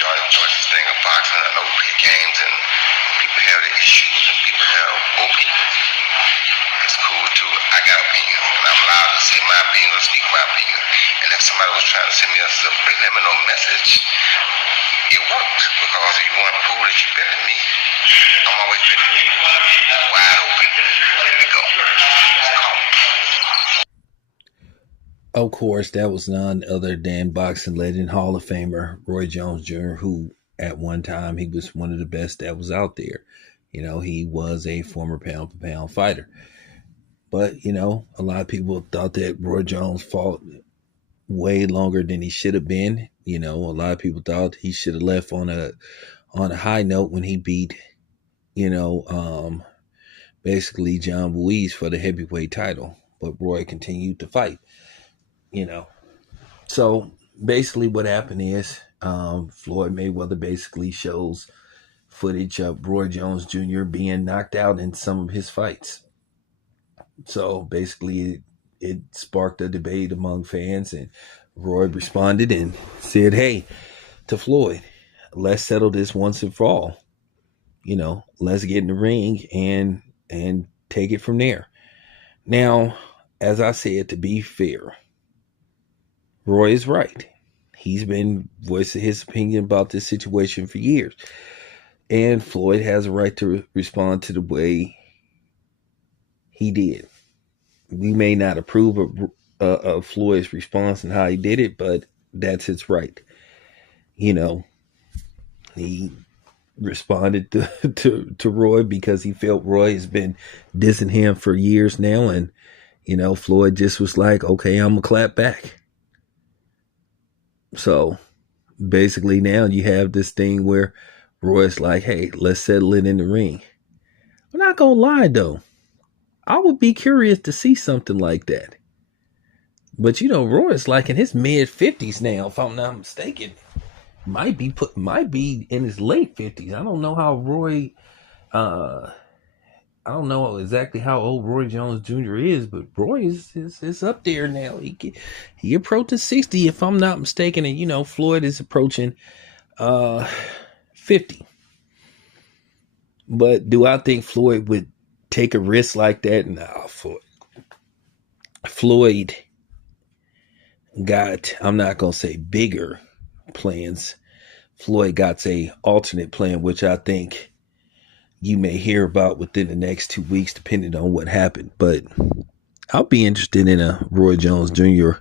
y'all enjoy this thing of boxing. I know we play games and people have their issues and people have opinions. It's cool too. I got opinions and I'm allowed to say my opinion or speak my opinion. And if somebody was trying to send me a subliminal message, it worked because if you want to prove that you're better than me, I'm always better than you. Wide open. Here we go. Of course, that was none other than boxing legend, Hall of Famer Roy Jones Jr., who at one time he was one of the best that was out there. He was a former pound for pound fighter. But, a lot of people thought that Roy Jones fought way longer than he should have been. A lot of people thought he should have left on a high note when he beat, basically John Ruiz for the heavyweight title. But Roy continued to fight. So basically what happened is Floyd Mayweather basically shows footage of Roy Jones Jr. being knocked out in some of his fights. So basically it sparked a debate among fans, and Roy responded and said, hey, to Floyd, let's settle this once and for all. Let's get in the ring and take it from there. Now, as I said, to be fair, Roy is right. He's been voicing his opinion about this situation for years. And Floyd has a right to respond to the way he did. We may not approve of Floyd's response and how he did it, but that's his right. He responded to Roy because he felt Roy has been dissing him for years now. And, Floyd just was like, okay, I'm going to clap back. So basically now you have this thing where Roy's like, hey, let's settle it in the ring. I'm not going to lie, though. I would be curious to see something like that. But, Roy's like in his mid-50s now, if I'm not mistaken. Might be in his late 50s. I don't know how Roy... I don't know exactly how old Roy Jones Jr. is, but Roy is up there now. He approaching 60, if I'm not mistaken, and Floyd is approaching 50. But do I think Floyd would take a risk like that? No, Floyd got, I'm not gonna say bigger plans. Floyd got a alternate plan, which I think you may hear about within the next 2 weeks, depending on what happened. But I'll be interested in a Roy Jones Jr.,